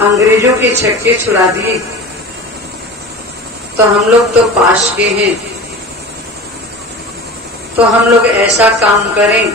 अंग्रेजों के छक्के छुड़ा दिए तो हम लोग तो पास के हैं, तो हम लोग ऐसा काम करें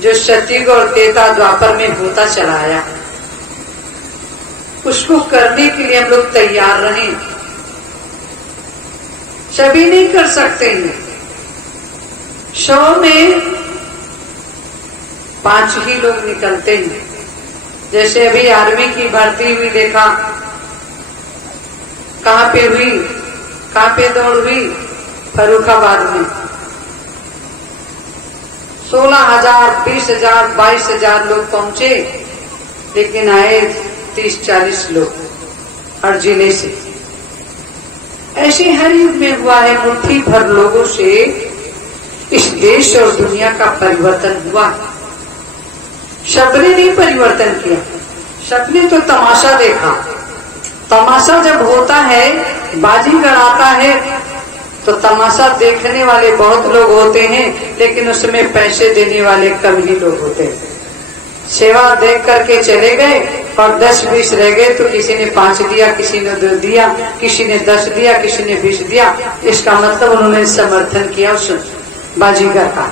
जो सतयुग और त्रेता द्वापर में होता चला आया, उसको करने के लिए हम लोग तैयार रहें। सभी नहीं कर सकते हैं, 100 में 5 ही लोग निकलते हैं। जैसे अभी आर्मी की भर्ती हुई, देखा कहां पे हुई, कहां पे दौड़ हुई, फर्रुखाबाद में 16,000, 20,000, 22,000 लोग पहुंचे, लेकिन आए 30-40 लोग हर जिले से। ऐसे हर युग में हुआ है, मुट्ठी भर लोगों से इस देश और दुनिया का परिवर्तन हुआ। सबने नहीं परिवर्तन किया, सबने तो तमाशा देखा। तमाशा जब होता है, बाजीगर आता है, तो तमाशा देखने वाले बहुत लोग होते हैं, लेकिन उसमें पैसे देने वाले कम ही लोग होते हैं। सेवा देख करके चले गए और 10-20 रह गए, तो किसी ने 5 दिया, किसी ने 2 दिया, किसी ने 10 दिया, किसी ने 20 दिया। इसका मतलब उन्होंने समर्थन किया उस बाजीगर का,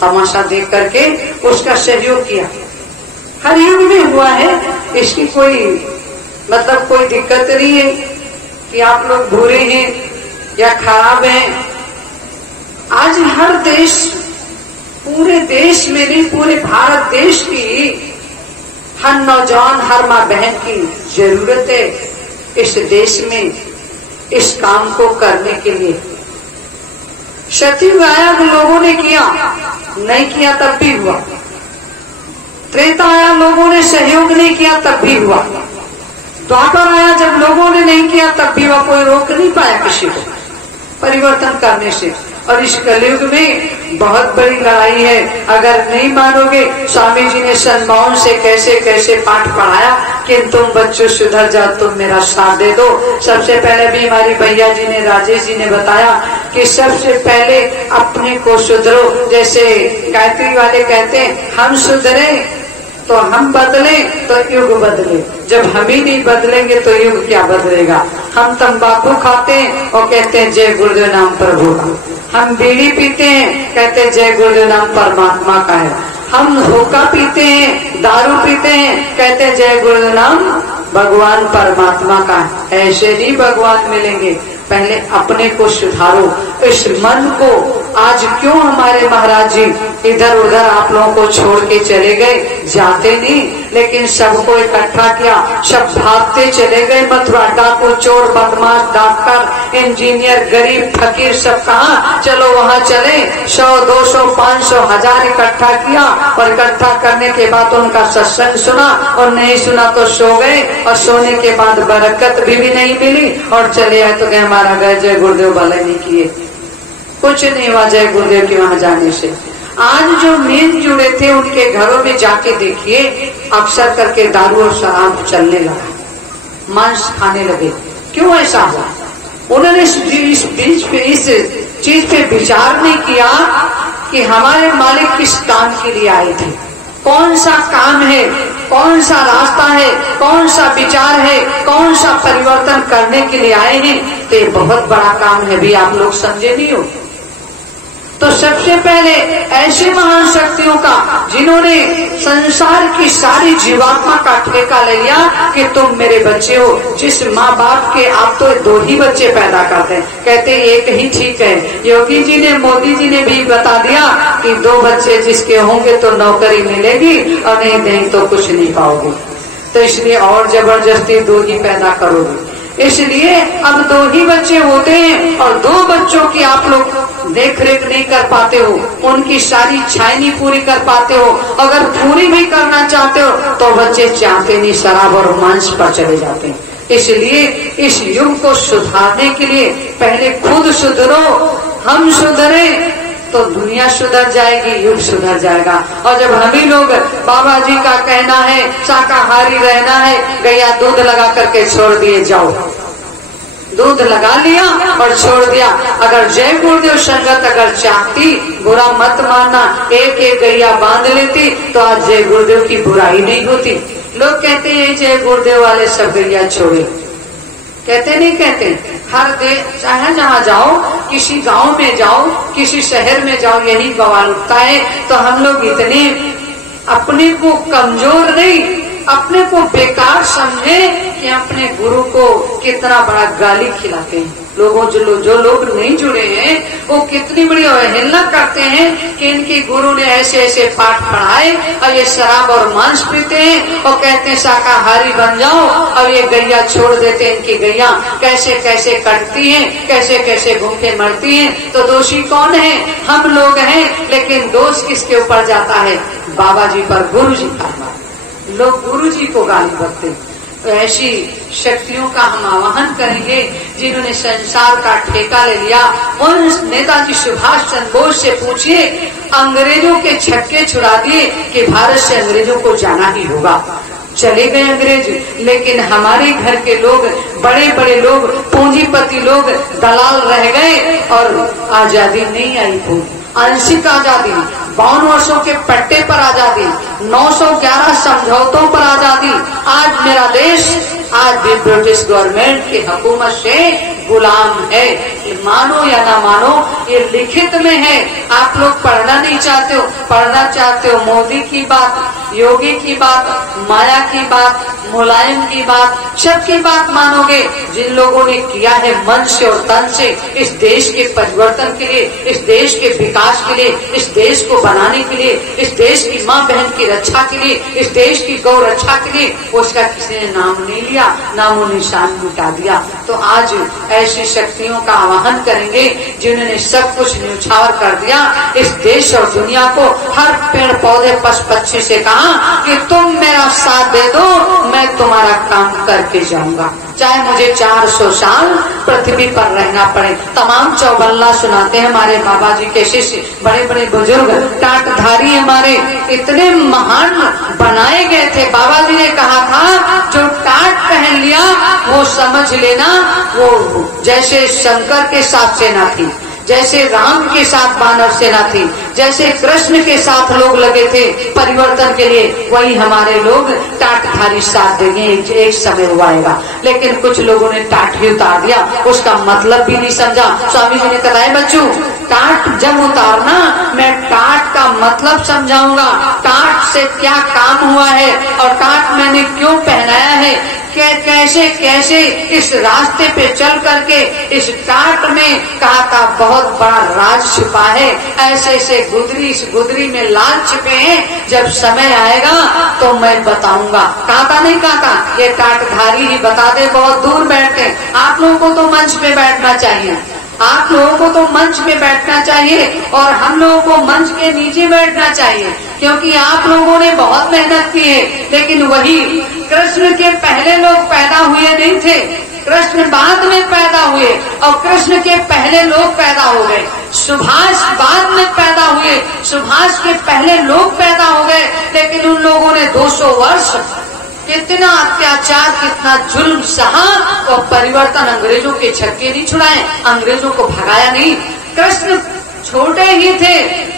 तमाशा देख करके उसका सहयोग किया। हर युग में हुआ है, इसकी कोई मतलब कोई दिक्कत नहीं है कि आप लोग बुरे हैं या खराब हैं। आज हर देश, पूरे देश में नहीं, पूरे भारत देश की हर नौजवान, हर माँ बहन की जरूरत है इस देश में इस काम को करने के लिए। सतयुग आया तो लोगों ने किया, नहीं किया तब भी हुआ। त्रेता आया, लोगों ने सहयोग नहीं किया तब भी हुआ। द्वापर आया, जब लोगों ने नहीं किया तब भी हुआ। कोई रोक नहीं पाया किसी को परिवर्तन करने से। और इस कलयुग में बहुत बड़ी लड़ाई है। अगर नहीं मानोगे, स्वामी जी ने सन्मान से कैसे कैसे पाठ पढ़ाया कि तुम बच्चों सुधर जाओ, तुम मेरा साथ दे दो। सबसे पहले भी हमारी भैया जी ने, राजेश जी ने बताया कि सबसे पहले अपने को सुधरो। जैसे गायत्री वाले कहते हैं, हम सुधरे तो हम बदले तो युग बदले। जब हम ही नहीं बदलेंगे तो युग क्या बदलेगा। हम तंबाकू खाते हैं और कहते हैं जय गुरुदेव नाम प्रभु का। हम बीड़ी पीते हैं, कहते हैं जय गुरुदेव नाम परमात्मा का है। हम होका पीते हैं, दारू पीते हैं, कहते हैं जय गुरुदेव नाम भगवान परमात्मा का है। ऐसे नहीं भगवान मिलेंगे। पहले अपने को सुधारो, इस मन को। आज क्यों हमारे महाराज जी इधर उधर आप लोगों को छोड़ के चले गए, जाते नहीं, लेकिन सबको इकट्ठा किया, सब भागते चले गए। मथुरा डाकू, चोर, बदमाश, डॉक्टर, इंजीनियर, गरीब, फकीर, सब कहा चलो वहाँ चले। 100, 200, 500, 1000 इकट्ठा किया और इकट्ठा करने के बाद उनका सत्संग सुना, और नहीं सुना तो सो गए, और सोने के बाद बरकत भी नहीं मिली और चले आए तो गए हमारा गए जय गुरुदेव भले नहीं किए, कुछ नहीं हुआ जय गुरुदेव के वहां जाने से। आज जो मेन जुड़े थे उनके घरों में जाके देखिए, अक्सर करके दारू और शराब चलने लगा, मांस खाने लगे। क्यों ऐसा हुआ? उन्होंने इस चीज पे विचार नहीं किया कि हमारे मालिक किस काम के लिए आए थे, कौन सा काम है, कौन सा रास्ता है, कौन सा विचार है, कौन सा परिवर्तन करने के लिए आए हैं। तो ये बहुत बड़ा काम है भी, आप लोग समझे नहीं हो। तो सबसे पहले ऐसे महान शक्तियों का जिन्होंने संसार की सारी जीवात्मा का ठेका ले लिया कि तुम मेरे बच्चे हो। जिस माँ बाप के आप तो 2 ही बच्चे पैदा करते हैं, कहते एक ही ठीक है। योगी जी ने, मोदी जी ने भी बता दिया कि 2 बच्चे जिसके होंगे तो नौकरी मिलेगी, और नहीं देंगे तो कुछ नहीं पाओगे। तो इसलिए और जबरदस्ती 2 ही पैदा करोगे। इसलिए अब 2 ही बच्चे होते हैं, और 2 बच्चों की आप लोग देख रेख नहीं कर पाते हो, उनकी सारी इच्छाएं नहीं पूरी कर पाते हो। अगर पूरी भी करना चाहते हो तो बच्चे चाहते नहीं, शराब और मांस पर चले जाते हैं। इसलिए इस युग को सुधारने के लिए पहले खुद सुधरो। हम सुधरे तो दुनिया सुधर जाएगी, युग सुधर जाएगा। और जब हम ही लोग, बाबा जी का कहना है शाकाहारी रहना है, गैया दूध लगा करके छोड़ दिए, जाओ दूध लगा लिया और छोड़ दिया। अगर जय गुरुदेव संगत अगर चाहती, बुरा मत मानना, एक एक गैया बांध लेती तो आज जय गुरुदेव की बुराई नहीं होती। लोग कहते हैं जय गुरुदेव वाले सब गैया छोड़े, कहते नहीं कहते? हर देश चाहे जहाँ जाओ, किसी गांव में जाओ, किसी शहर में जाओ, यही बवाल उठता है। तो हम लोग इतने अपने को कमजोर नहीं, अपने को बेकार समझे कि अपने गुरु को कितना बड़ा गाली खिलाते हैं। जो लोग नहीं जुड़े हैं वो कितनी बड़ी अवहेलना करते हैं कि इनके गुरु ने ऐसे ऐसे पाठ पढ़ाए और ये शराब और मांस पीते हैं और कहते हैं शाकाहारी बन जाओ, और ये गैया छोड़ देते हैं। इनकी गैया कैसे कैसे कटती हैं, कैसे कैसे भूखे मरती हैं। तो दोषी कौन है? हम लोग हैं। लेकिन दोष किसके ऊपर जाता है? बाबा जी पर, गुरु जी पर। लोग गुरु जी को गाली बकते हैं। तो ऐसी शक्तियों का हम आह्वान करेंगे जिन्होंने संसार का ठेका ले लिया। उन नेताजी सुभाष चंद्र बोस से पूछिए, अंग्रेजों के छक्के छुड़ा दिए कि भारत से अंग्रेजों को जाना ही होगा। चले गए अंग्रेज, लेकिन हमारे घर के लोग, बड़े बड़े लोग, पूंजीपति लोग, दलाल रह गए और आजादी नहीं आई। थी आंशिक आजादी, 52 वर्षों के पट्टे पर आजादी, 911 समझौतों पर आजादी। आज मेरा देश आज भी ब्रिटिश गवर्नमेंट की हुकूमत से गुलाम है। मानो या ना मानो, ये लिखित में है। आप लोग पढ़ना नहीं चाहते हो, पढ़ना चाहते हो मोदी की बात, योगी की बात, माया की बात, मुलायम की बात, सबकी बात मानोगे। जिन लोगों ने किया है मन से और तन से इस देश के परिवर्तन के लिए, इस देश के विकास के लिए, इस देश को बनाने के लिए, इस देश की माँ बहन की रक्षा के लिए, इस देश की गौ रक्षा के लिए, उसका किसी ने नाम नहीं लिया, नामो निशान मिटा दिया। तो आज ऐसी शक्तियों का आह्वान करेंगे जिन्होंने सब कुछ न्यौछावर कर दिया। इस देश और दुनिया को, हर पेड़ पौधे पशु पक्षी से कहा कि तुम मेरा साथ दे दो, मैं तुम्हारा काम करके जाऊंगा, चाहे मुझे 400 साल पृथ्वी पर रहना पड़े। तमाम चौबल्ला सुनाते हैं हमारे बाबा जी के शिष्य, बड़े बड़े बुजुर्ग, टाटधारी हमारे इतने महान बनाए गए थे। बाबा जी ने कहा था जो टाट पहन लिया वो समझ लेना वो जैसे शंकर के साथ सेना थी, जैसे राम के साथ वानर सेना थी, जैसे कृष्ण के साथ लोग लगे थे परिवर्तन के लिए, वही हमारे लोग टाटधारी साथ देंगे। एक समय हुआ आएगा। लेकिन कुछ लोगों ने टाट ही उतार दिया, उसका मतलब भी नहीं समझा। स्वामी जी ने कहा बच्चों, टाट जब उतारना मैं टाट का मतलब समझाऊंगा, टाट से क्या काम हुआ है और टाट मैंने क्यों पहनाया है, कैसे कैसे इस रास्ते पे चल करके इस टाट में कहा था बहुत बड़ा राज छिपा है, ऐसे ऐसे गुदरी, इस गुदरी में लाल छिपे हैं, जब समय आएगा तो मैं बताऊंगा। कहा नहीं कहा, ये टाटधारी ही बता दे, बहुत दूर बैठते। आप लोगों को तो मंच पे बैठना चाहिए, आप लोगों को तो मंच पे बैठना चाहिए और हम लोगों को मंच के नीचे बैठना चाहिए, क्योंकि आप लोगों ने बहुत मेहनत की है। लेकिन वही कृष्ण के पहले लोग पैदा हुए नहीं थे, कृष्ण बाद में पैदा हुए और कृष्ण के पहले लोग पैदा हो गए। सुभाष बाद में पैदा हुए, सुभाष के पहले लोग पैदा हो गए। लेकिन उन लोगों ने 200 वर्ष कितना अत्याचार, कितना जुल्म सहा और परिवर्तन अंग्रेजों के छक्के नहीं छुड़ाए, अंग्रेजों को भगाया नहीं। कृष्ण छोटे ही थे,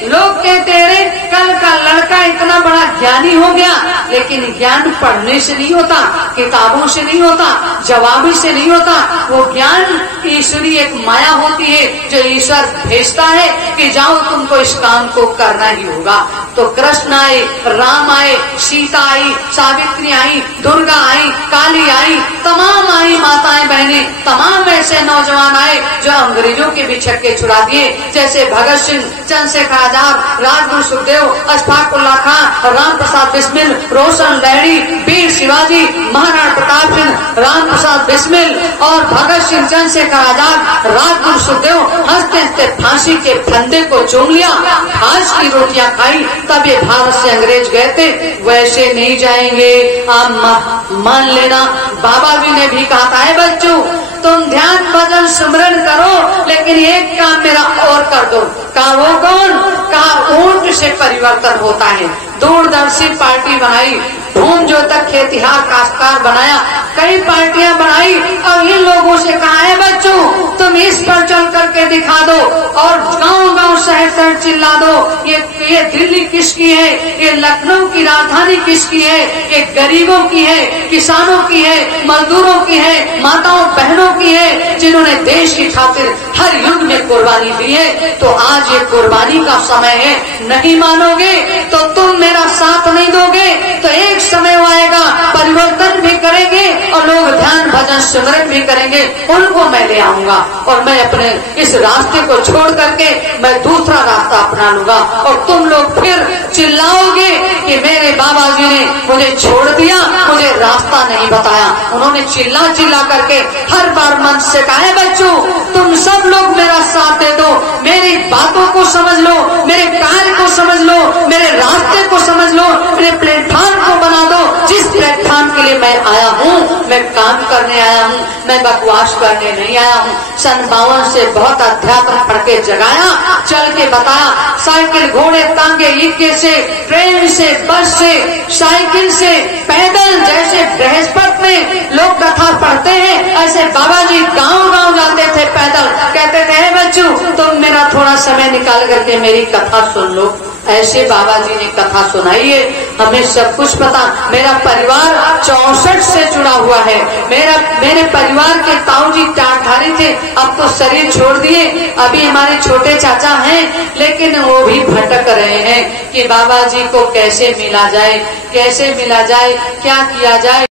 लोग कहते रहे कल का लड़का इतना बड़ा ज्ञानी हो गया, लेकिन ज्ञान पढ़ने से नहीं होता, किताबों से नहीं होता, जवाबी से नहीं होता। वो ज्ञान ईश्वरी एक माया होती है जो ईश्वर भेजता है कि जाओ तुमको इस काम को करना ही होगा। तो कृष्ण आए, राम आए, सीता आई, सावित्री आई, दुर्गा आई, काली आई, तमाम आई माताएं बहनें, तमाम ऐसे नौजवान आए जो अंग्रेजों के भी छक्के छुड़ा दिए, जैसे भगत सिंह, चंद्रशेखर आजाद, राजगुरु सुखदेव, अशफाक उल्लाह खान, राम प्रसाद बिस्मिल, रोशन लहड़ी, वीर शिवाजी, महाराणा प्रताप सिंह, राम प्रसाद बिस्मिल और भगत सिंह, चंद्रशेखर आजाद, राजगुरु सुखदेव हंसते हंसते फांसी के फंदे को चूम लिया, घास की रोटियां खाई, तब ये भारत से अंग्रेज गए थे। वैसे नहीं जाएंगे, आप मान लेना। बाबा जी ने भी कहा था बच्चों तुम ध्यान भजन सुमरन करो, लेकिन एक काम मेरा और कर दो। कहा वो कौन? कहा ऊंट से परिवर्तन होता है। दूरदर्शी पार्टी बनाई, धूम जो तक खेतिहार काश्तकार बनाया, कई पार्टियां बनाई और इन लोगों से कहा है बच्चों तुम इस पर चल करके दिखा दो और गांव-गांव शहर चिल्ला दो ये दिल्ली किसकी है, ये लखनऊ की राजधानी किसकी है, ये गरीबों की है, किसानों की है, मजदूरों की है, माताओं बहनों की है, जिन्होंने देश की खातिर हर युग में कुर्बानी दी है। तो आज ये कुर्बानी का समय है, नहीं मानोगे तो तुम मेरा साथ नहीं दोगे तो एक समय आएगा परिवर्तन भी करेंगे और लोग ध्यान भजन सिमरन भी करेंगे, उनको मैं ले आऊंगा और मैं अपने इस रास्ते को छोड़ करके मैं दूसरा रास्ता अपना लूंगा और तुम लोग फिर चिल्लाओगे कि मेरे बाबा जी ने मुझे छोड़ दिया, मुझे रास्ता नहीं बताया। उन्होंने चिल्ला चिल्ला करके हर बार मन से कहा है बच्चों तुम सब लोग मेरा साथ दे दो, मेरी बातों को समझ लो, मेरे कार्य को समझ लो, मेरे रास्ते को समझ लो, मेरे प्लेटफॉर्म को बना दो। जिस प्लेटफॉर्म के लिए मैं आया हूँ मैं काम करने आया हूँ, मैं बकवास करने नहीं आया हूँ। सन 52 से बहुत अध्यात्म पढ़ के जगाया, चल के बताया, साइकिल घोड़े तांगे इक्के से, ट्रेन से, बस से, साइकिल से, पैदल, जैसे बृहस्पति में लोग कथा पढ़ते हैं ऐसे बाबा जी गाँव-गाँव जाते थे पैदल, कहते थे बच्चों तुम मेरा थोड़ा समय निकाल करके मेरी कथा सुन लो। ऐसे बाबा जी ने कथा सुनाई है, हमें सब कुछ पता। मेरा परिवार 64 से जुड़ा हुआ है, मेरे परिवार के ताऊ जी टाटधारी थे, अब तो शरीर छोड़ दिए, अभी हमारे छोटे चाचा हैं लेकिन वो भी भटक रहे हैं कि बाबा जी को कैसे मिला जाए, कैसे मिला जाए, क्या किया जाए।